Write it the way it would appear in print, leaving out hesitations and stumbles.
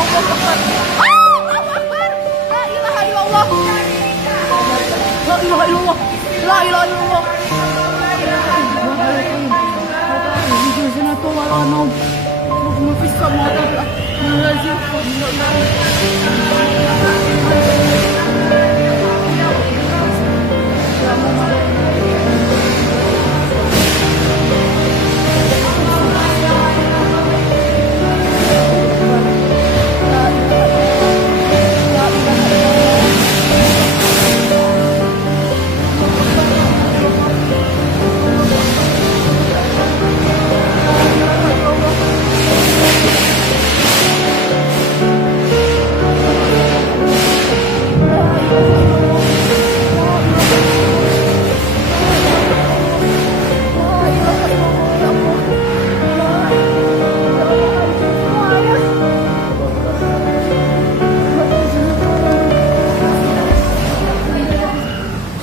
Allahu Akbar. Allahu Akbar. La ilaha illallah. La ilaha illallah. La ilaha illallah. ولا نوم رغم في السماء والأرض